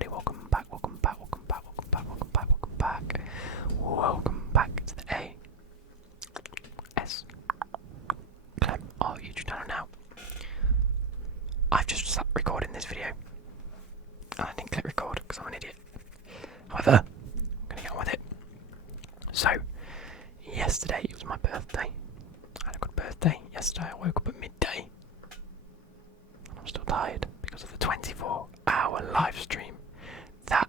everybody, welcome back to the AS Clem, our YouTube channel now. I've just stopped recording this video, and I didn't click record because I'm an idiot. However, I'm going to get on with it. So, yesterday it was my birthday. I had a good birthday. Yesterday I woke up at midday, and I'm still tired because of the 24-hour live stream. That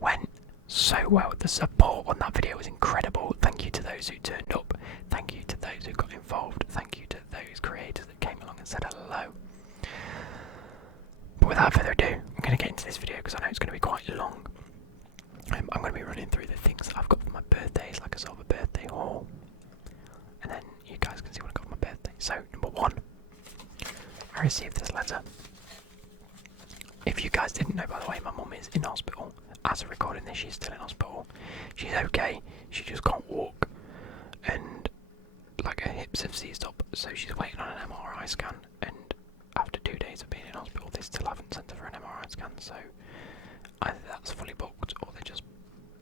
went so well. The support on that video was incredible. Thank you to those who turned up. Thank you to those who got involved. Thank you to those creators that came along and said hello. But without further ado, I'm going to get into this video because I know it's going to be quite long. I'm going to be running through the things that I've got for my birthday. It's like a sort of a birthday haul, and then you guys can see what I got for my birthday. So, number one, I received this letter. If you guys didn't know, by the way, my mum is in hospital. As of recording this, she's still in hospital. She's okay, she just can't walk, and like her hips have seized up, so she's waiting on an MRI scan, and after 2 days of being in hospital, they still haven't sent her for an MRI scan, so either that's fully booked, or they're just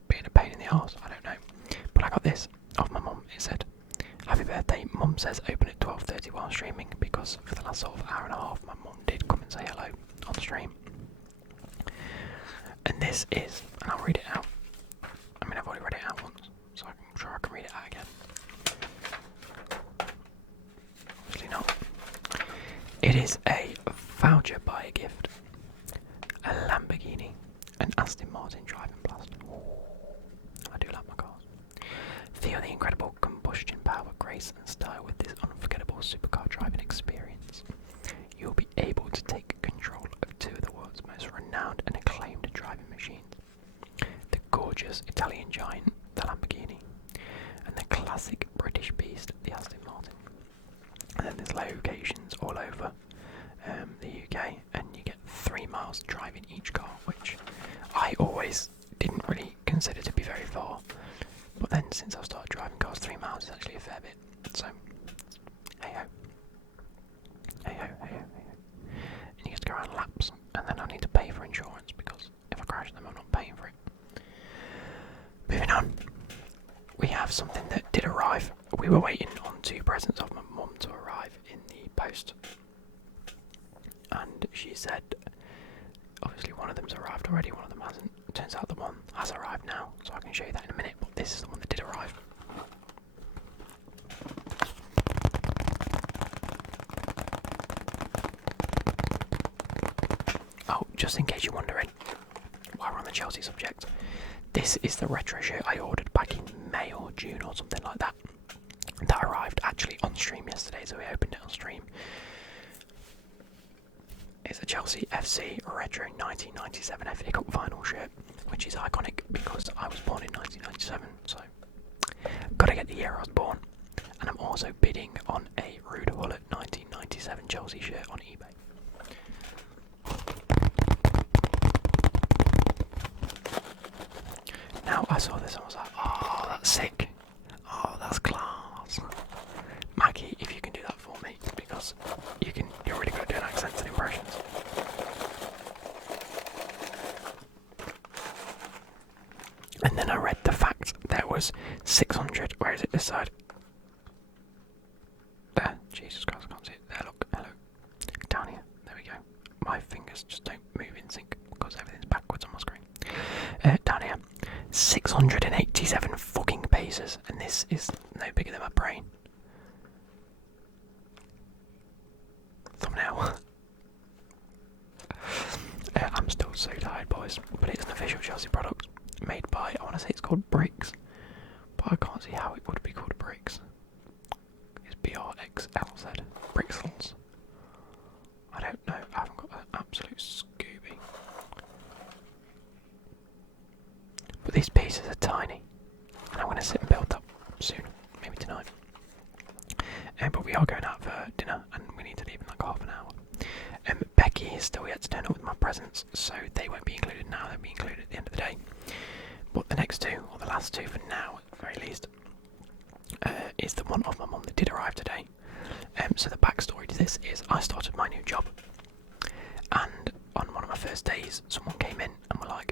being a pain in the arse, I don't know. But I got this off my mum. It said, "Happy birthday, Mum says open at 12:30 while streaming," because for the last sort of hour and a half, my mum did come and say hello on stream. And this is, and I'll read it out. I mean, I've already read it out once, so I'm sure I can read it out again. Obviously not. It is a voucher buy a gift, a Lamborghini, an Aston Martin driving blast. I do like my cars. Feel the incredible combustion power, grace and style with this unforgettable supercar driving experience. You'll be able to take control of two of the world's most renowned and acclaimed driving machines. The gorgeous Italian giant, the Lamborghini, and the classic British beast, the Aston Martin. And then there's locations all over the UK, and you get 3 miles to drive in each car, which I always didn't really consider to be very far. But then since I've started driving cars, 3 miles is actually a fair bit. So, hey ho. Hey ho, hey ho, hey ho. And you get to go around laps, and then I need to pay for insurance because if I crash them, I'm not paying for it. Moving on, we have something that did arrive. We were waiting on 2 presents of my mum to arrive in the post, and she said, obviously one of them's arrived already, one of them hasn't. Turns out the one has arrived now, so I can show you that in a minute, but this is the one that did arrive. Oh, just in case you're wondering, while we're on the Chelsea subject, this is the retro shirt I ordered back in May or June or something like that. That arrived actually on stream yesterday, so we opened it on stream. It's a Chelsea FC Retro 1997 FA Cup final shirt, which is iconic because I was born in 1997, so gotta get the year I was born. And I'm also bidding on a Rude Hullet 1997 Chelsea shirt on eBay. Now I saw this and I was like, oh, that's sick. Oh, that's class. Maggie, if you can do that for me, because you're really good at doing accents and impressions. And then I read the fact there was 600, where is it, this side? There, Jesus Christ, I can't see it. There, look, hello. Down here, there we go. My fingers just don't move in sync because everything's backwards on my screen. Down here, 687 fucking paces, and this is no bigger than my brain. Thumbnail. I'm still so tired, boys, but it's an official Chelsea product made by, I want to say it's called Bricks, but I can't see how it would be called Bricks. It's BRXLZ. Brixels. I don't know, I haven't got an absolute Scooby. But these pieces are tiny, and I'm going to sit and build up soon, maybe tonight. But we are going out for dinner, and we need to leave in like half an hour. Becky is still yet to turn up with my presents, so they won't be included now, they'll be included at the end of the day. But the next 2, or the last 2 for now at the very least, is the one of my mum that did arrive today. So the backstory to this is I started my new job, and on one of my first days someone came in and were like,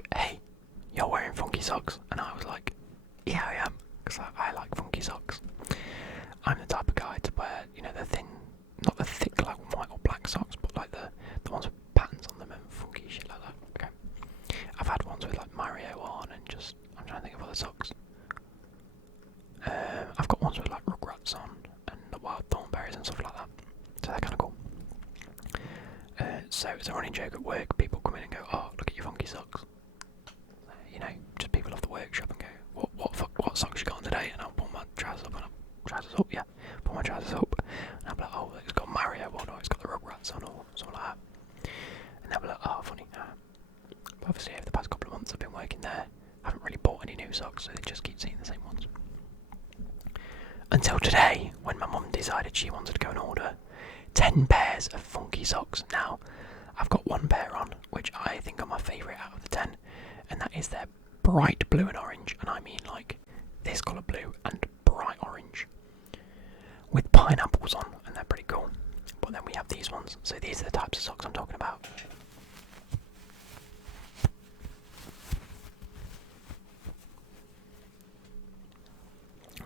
So it's a running joke at work. People come in and go, "Oh, look at your funky socks." You know, just people off the workshop and go, "What socks you got on today?" And I'll pull my trousers up and trousers up, yeah. Pull my trousers up, and I'll be like, "Oh, it's got Mario on, or it's got the Rugrats on, or something like that." And they'll be like, "Oh, funny." But obviously, over the past couple of months, I've been working there. I haven't really bought any new socks, so they just keep seeing the same ones. Until today, when my mum decided she wanted to go and order 10 pairs of funky socks. Now, I've got one pair on, which I think are my favourite out of the 10, and that is their bright blue and orange, and I mean like this colour blue and bright orange, with pineapples on, and they're pretty cool. But then we have these ones, so these are the types of socks I'm talking about.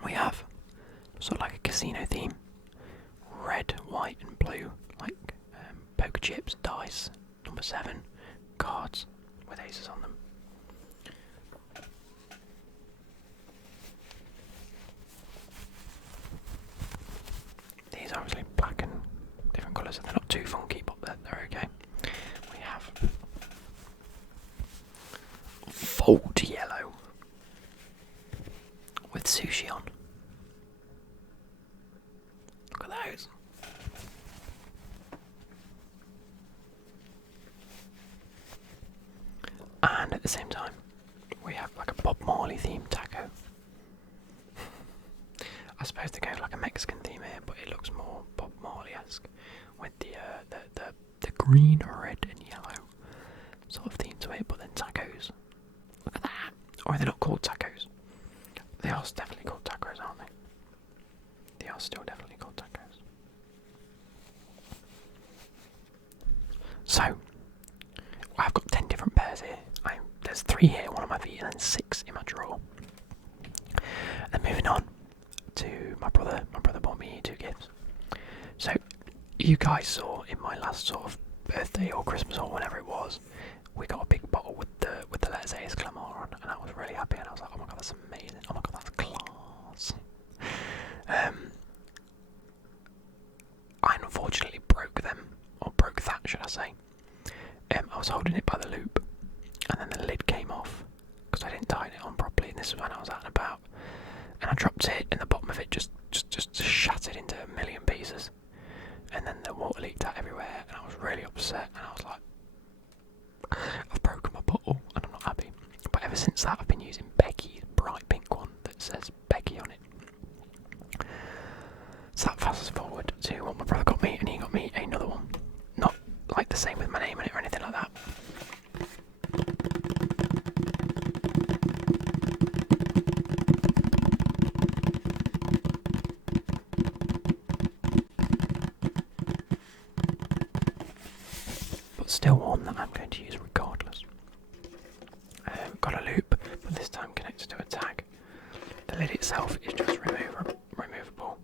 We have sort of like a casino theme, red, white and blue, like poker chips, dice, number 7, cards with aces on them. These are obviously black and different colours, and they're not too funky, but they're okay. We have Volt yellow with sushi on. Look at those. And at the same time, we have like a Bob Marley themed taco. I suppose they go like a Mexican theme here, but it looks more Bob Marley-esque with the green, red, and yellow sort of theme to it. But then tacos, look at that. Or are they not called tacos? They are definitely called tacos, aren't they? They are still definitely called tacos. So, I've got 10 different pairs here. There's 3 here, 1 on my feet, and then 6 in my drawer. And moving on to my brother. My brother bought me 2 gifts. So, you guys saw in my last sort of birthday or Christmas or whenever it was, we got a big bottle with the letters AS Clamar on, and I was really happy. And I was like, "Oh my god, that's amazing! Oh my god, that's class!" I unfortunately broke them, or broke that, should I say? I was holding it by the loop, and then the lid came off because I didn't tighten it on properly. And this is when I was out and about, and I dropped it, and the bottom of it just shattered into a million pieces. And then the water leaked out everywhere, and I was really upset. And I was like, "I've broken my bottle, and I'm not happy." But ever since that, I've been using Becky's bright pink one that says Becky on it. So that fast forward to what my brother got me, and he got me another one. Not like the same with my name on it or anything like that. But still one that I'm going to use regardless. Got a loop, but this time connected to a tag. The lid itself is just removable.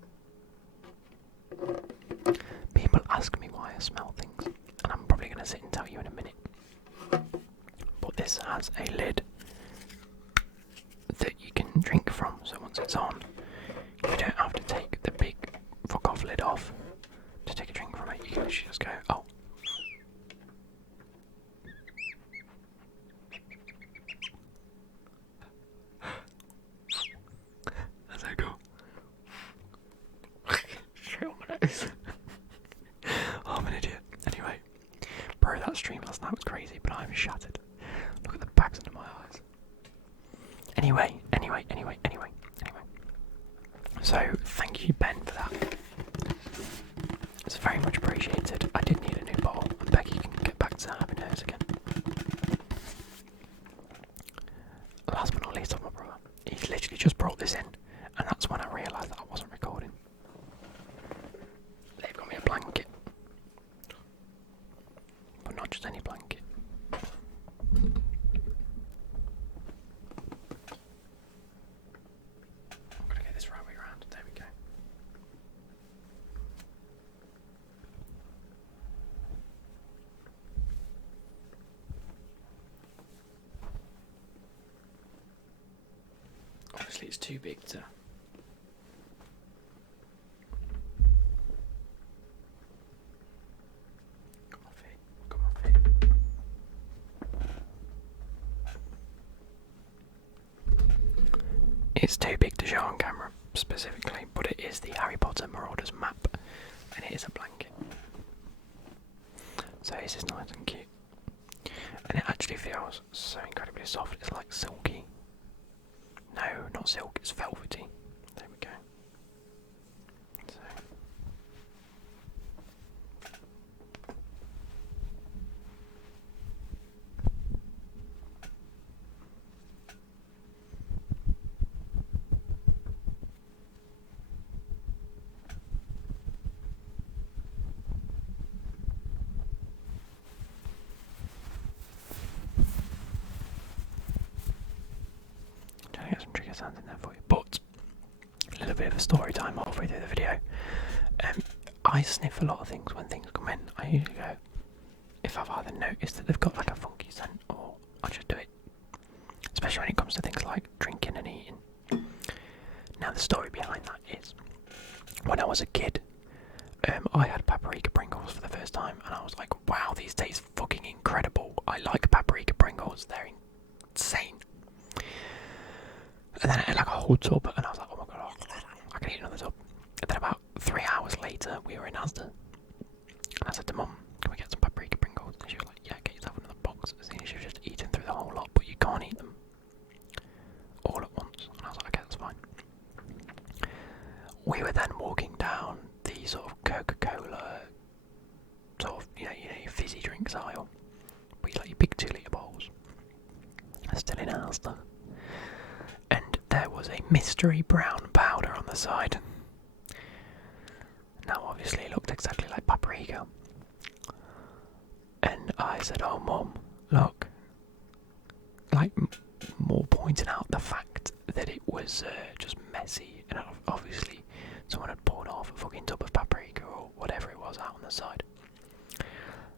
People ask me why I smell things, and I'm probably going to sit and tell you in a minute. But this has a lid that you can drink from, so once it's on, you don't have to take the big fuck off lid off to take a drink from it. You can literally just go, "Oh." That's how cool. Straight on my nose. Oh, I'm an idiot. Anyway, bro, that stream last night was crazy, but I'm shattered. Look at the bags under my eyes. Anyway. So, thank you, Ben, for that. It's very much appreciated. I did need a new bottle, and Becky can get back to having hers again. Last but not least, my brother. He's literally just brought this in, and that's when I realised that I wasn't recording. They've got me a blanket. But not just any blanket. I'm gonna get this right way around. There we go. Obviously it's too big to... Got my feet. Got It's too big to show on camera specifically, but it is the Harry Potter Marauders map, and it is a blanket. So this is nice and cute, and it actually feels so incredibly soft. It's like silky. No, not silk. It's velvety. There we go. So. Trying to get some trigger sounds in there for you, but a little bit of a story time halfway through the video. I sniff a lot of things when things come in. I usually go, if I've either noticed that they've got like a funky scent, or I just do it. Especially when it comes to things like drinking and eating. Now the story behind that is, when I was a kid, I had paprika Pringles for the first time, and I was like, wow, these taste fucking incredible. I like paprika Pringles, they're insane. And then I had like a whole tub, and I was like, oh my god, I can eat another tub. And then about 3 hours later, we were in Asda, and I said to Mum, can we get some paprika Pringles? And she was like, yeah, get yourself another box. And she was just eating through the whole lot, but you can't eat them all at once. And I was like, okay, that's fine. We were then walking down the sort of Coca-Cola, sort of, you know, your fizzy drinks aisle, but you like your big 2 litre bowls. Still in Asda. And there was a mystery brown powder on the side. Now obviously it looked exactly like paprika. And I said, oh Mum, look. Like, more pointing out the fact that it was just messy, and obviously someone had poured off a fucking tub of paprika or whatever it was out on the side.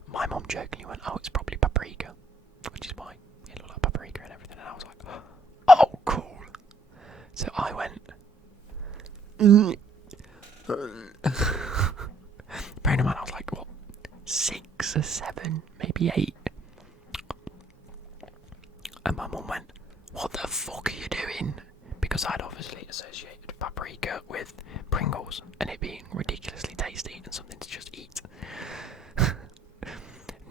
My mum jokingly went, oh, it's probably paprika, which is why it looked like paprika and everything, and I was like, oh, cool. So I went, bearing in mind I was like, what, 6 or 7, maybe 8. And my mum went, what the fuck are you doing? Because I'd obviously associated paprika with Pringles and it being ridiculously tasty and something to just eat.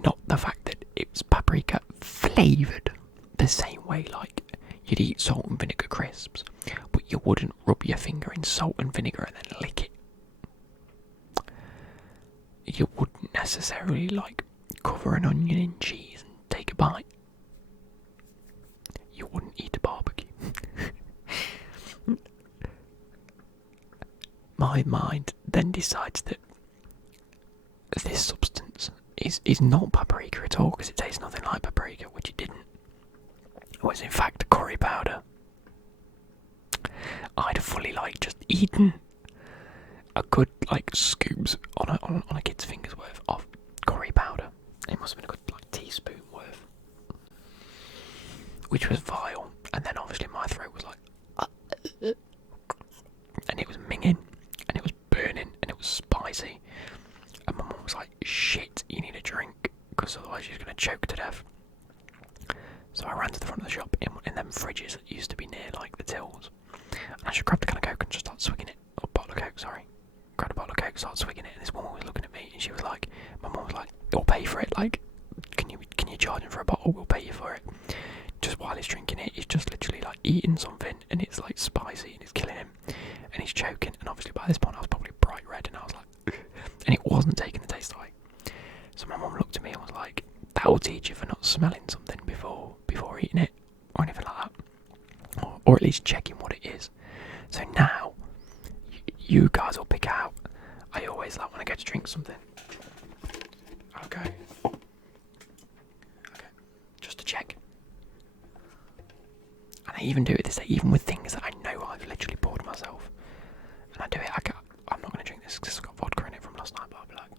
Not the fact that it was paprika flavoured the same way like you'd eat salt and vinegar crisps, but you wouldn't rub your finger in salt and vinegar and then lick it. You wouldn't necessarily like cover an onion in cheese and take a bite. You wouldn't eat a barbecue. My mind then decides that this substance is not paprika at all, because it tastes nothing like paprika, which it didn't. It was in fact curry powder. I'd fully like just eaten a good like scoops on a kid's fingers worth of curry powder. It must have been a good like teaspoon worth, which was vile. And then obviously my throat was like, and it was minging, and it was burning, and it was spicy. And my mum was like, shit, you need a drink, because otherwise you're going to choke to death. So I ran to the front of the shop in them fridges that used to be near like the tills. And I just grabbed a can of Coke and just started swigging it. Or bottle of Coke, sorry. Grabbed a bottle of Coke, started swigging it, and this woman was looking at me, and she was like, my mum was like, we'll pay for it, like, can you charge him for a bottle, we'll pay you for it. Just while he's drinking it, he's just literally like eating something, and it's like spicy, and it's killing him, and he's choking, and obviously by this point I was probably bright red, and I was like, and it wasn't taking the taste away. So my mum looked at me and was like, that will teach you for not smelling something before eating it, or anything like that, or at least checking what it is. So now, you guys will pick out. I always like when I go to drink something. Okay, just to check. And I even do it this day, even with things that I know I've literally poured myself. And I do it, I'm not going to drink this because it's got vodka in it from last night, but I'll be like,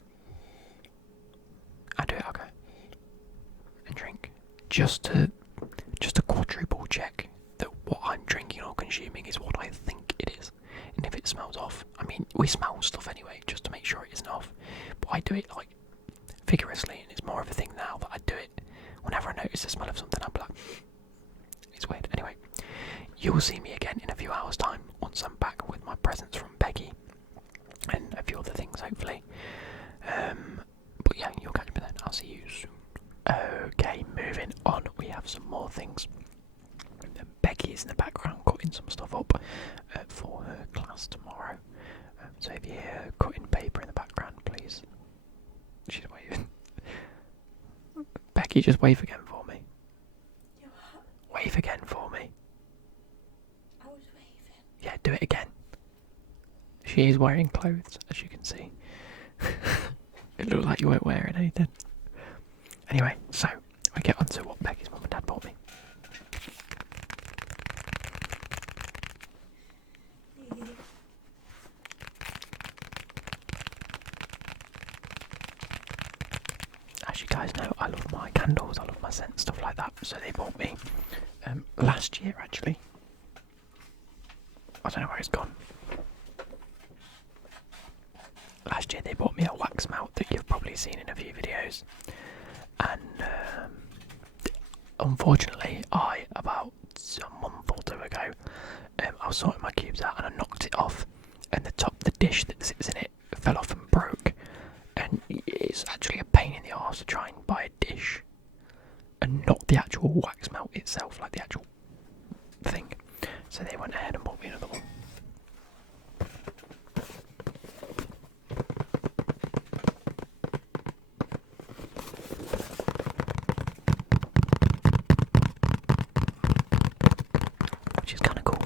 I do it, okay. And drink. Just to quadruple check that what I'm drinking or consuming is what I think it is. And if it smells off, I mean, we smell stuff anyway, just to make sure it isn't off. But I do it like vigorously, and it's more of a thing now that I do it whenever I notice the smell of something. I'm like, it's weird. Anyway, you'll see me again in a few hours' time once I'm back with my presents from Becky and a few other things, hopefully. But yeah, you'll catch me then. I'll see you soon. Okay, moving on. We have some more things. Becky is in the background cutting some stuff up for her class tomorrow. So if you hear her cutting paper in the background, please. She's waving. Becky, just wave again for me. Wave again for me. I was waving. Yeah, do it again. She is wearing clothes, as you can see. It looked like you weren't wearing anything. Anyway, so we get on to what Becky's mum and dad bought me. As you guys know, I love my candles, I love my scents, stuff like that. So they bought me last year, actually. I don't know where it's gone. Last year they bought me a wax melt that you've probably seen in a few videos. And unfortunately, about a month or two ago, I was sorting my cubes out and I knocked it off. And the dish that sits in it fell off and broke. And it's actually a pain in the arse to try and buy a dish and not the actual wax melt itself, like the actual thing. So they went ahead and bought me another one. Which is kind of cool.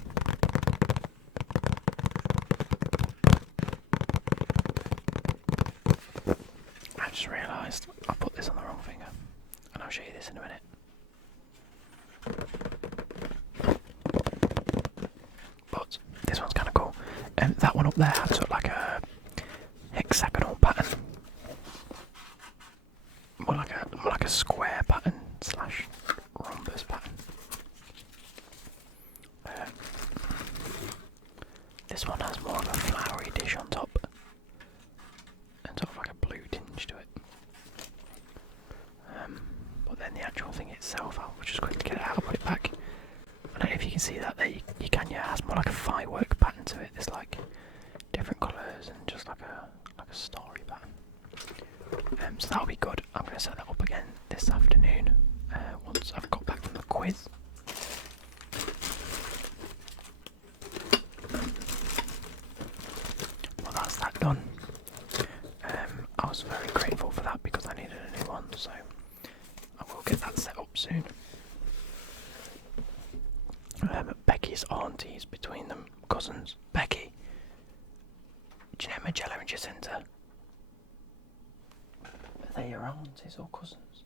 I just realised I put this on the wrong finger, and I'll show you this in a minute. But this one's kind of cool. And that one up there had sort of like a hexagonal pattern, more like a square pattern / rhombus pattern. This one has more of a flowery dish on top, and sort of like a blue tinge to it. But then the actual thing itself, I'll just quickly get it out and put it back. I don't know if you can see that there, you can, yeah, it has more like a firework pattern to it. There's like different colours and just like a starry pattern. So that'll be good. I'm going to set that up again this afternoon once I've got back from the quiz. Well, that's that done. I was very grateful for that because I needed a new one, so I will get that set up soon. Becky's aunties between them, cousins. Becky, do you know Magella and Jacinta? Are they your aunties or cousins?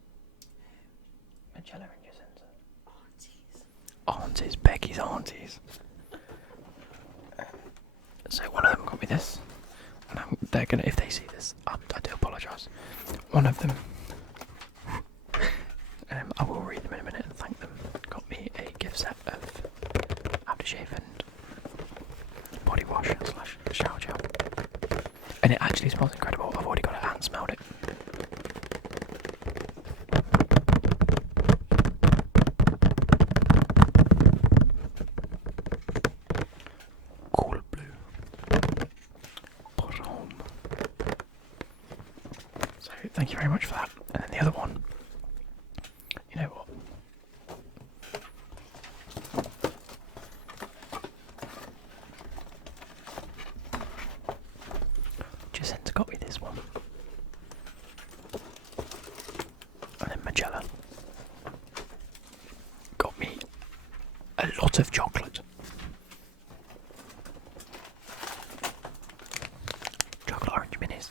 Magella and Jacinta? Aunties. Aunties, Becky's aunties. So one of them got me this, and they're gonna, if they see this, I do apologise. One of them, I will read them in a minute and thank them, got me a gift set of aftershave and body wash / shower gel. And it actually smells incredible. I've already got it and smelled it. Cool blue. Put home. So thank you very much for that. And then the other one, you know what? Jacinta got me this one. And then Magella got me a lot of chocolate. Chocolate orange minis.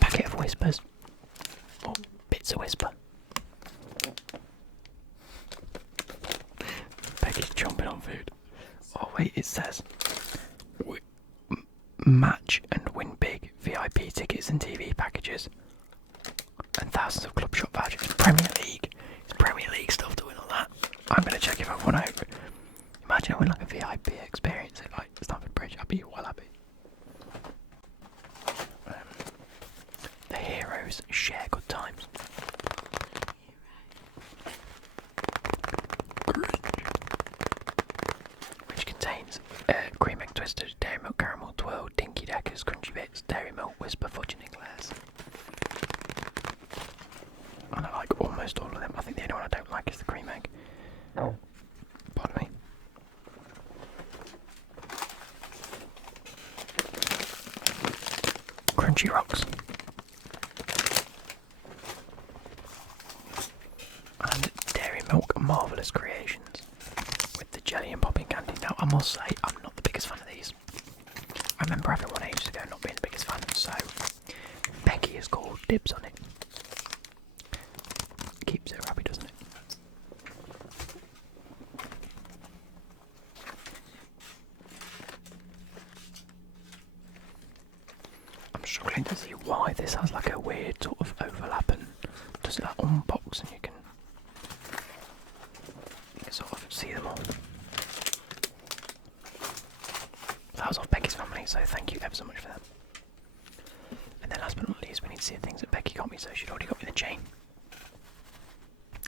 Packet of Whispers. Or bits of Whisper. Becky's chomping on food. Oh wait, it says match and win big VIP tickets and TV packages and thousands of club shop vouchers. Premier League. It's Premier League stuff doing all that. I'm gonna check if I won out. Imagine I win like a VIP experience at like Stamford Bridge. I'd be well happy. Beans, Cream Egg Twisted, Dairy Milk Caramel Twirl, Dinky Deckers, Crunchy Bits, Dairy Milk Whisper, Fudge and Eclairs. And I like almost all of them. I think the only one I don't like is the cream egg. Oh. Pardon me. Crunchy Rocks. And Dairy Milk Marvellous Creations with the jelly and popping candy. Now I must say I'm not the biggest fan of these. I remember having one ages ago not being the biggest fan, so Becky has called dibs on it. Keeps it happy, doesn't it? I'm struggling to see why this has like a weird sort of overlap and does that unbox and you can sort of see them all. That was off Becky's family, so thank you ever so much for them. And then last but not least, we need to see the things that Becky got me, so she'd already got me the chain.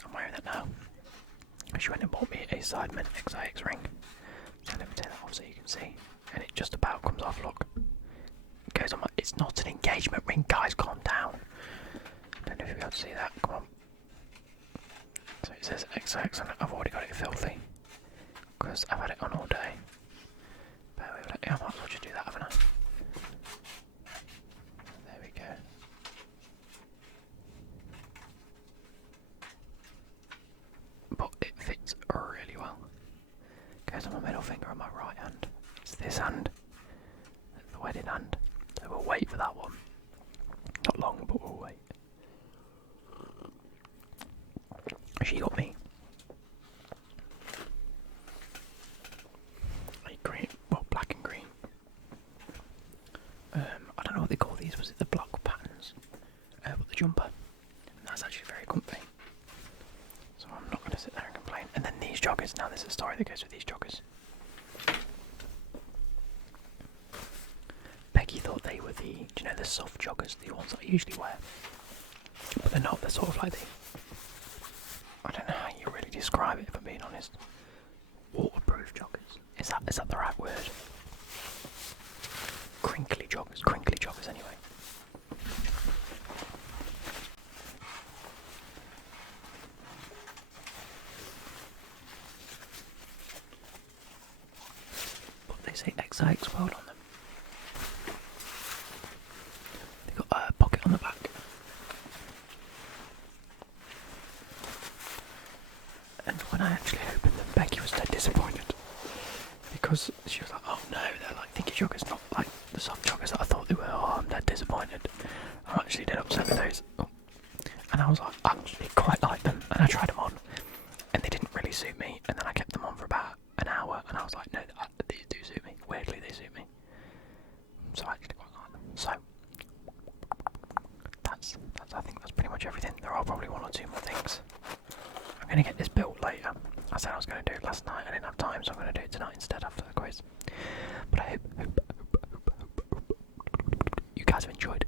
I'm wearing that now. She went and bought me a Sidemen XIX ring. So let me take that off so you can see. And it just about comes off, look. It goes on my, it's not an engagement ring, guys, calm down. Don't know if you'll be able to see that, come on. So it says XX and I've already got it filthy. Because I've had it on all day. But I might as well just do that, haven't I? There we go. But it fits really well. Goes on my middle finger on my right hand. It's this hand. It's the wedding hand. So we'll wait for that one. Not long, but we'll wait. She got me a green, well, black and green. I don't know what they call these. Was it the block patterns? But the jumper. And that's actually very comfy. So I'm not going to sit there and complain. And then these joggers. Now there's a story that goes with these joggers. Becky thought they were the, do you know, the soft joggers, the ones that I usually wear. But they're not. They're sort of like the, I don't know how you really describe it, if I'm being honest. Waterproof joggers. Is that the right word? Crinkly joggers anyway. But they say XIX World on them. They've got a pocket on the back. And when I actually opened them, Becky was dead disappointed. Because she was like, oh no, they're like Dinky joggers, not like the soft joggers that I thought they were. Oh, I'm dead disappointed. I'm actually dead upset with those. Oh. And I was like, I actually quite like them. And I tried them on. And they didn't really suit me. And then I kept them on for about an hour. And I was like, no, these do suit me. Weirdly, they suit me. So I actually quite like them. So, that's I think that's pretty much everything. There are probably one or two more things. I'm going to get this built later. I said I was going to do it last night. I didn't have time, so I'm going to do it tonight instead after the quiz. But I hope you guys have enjoyed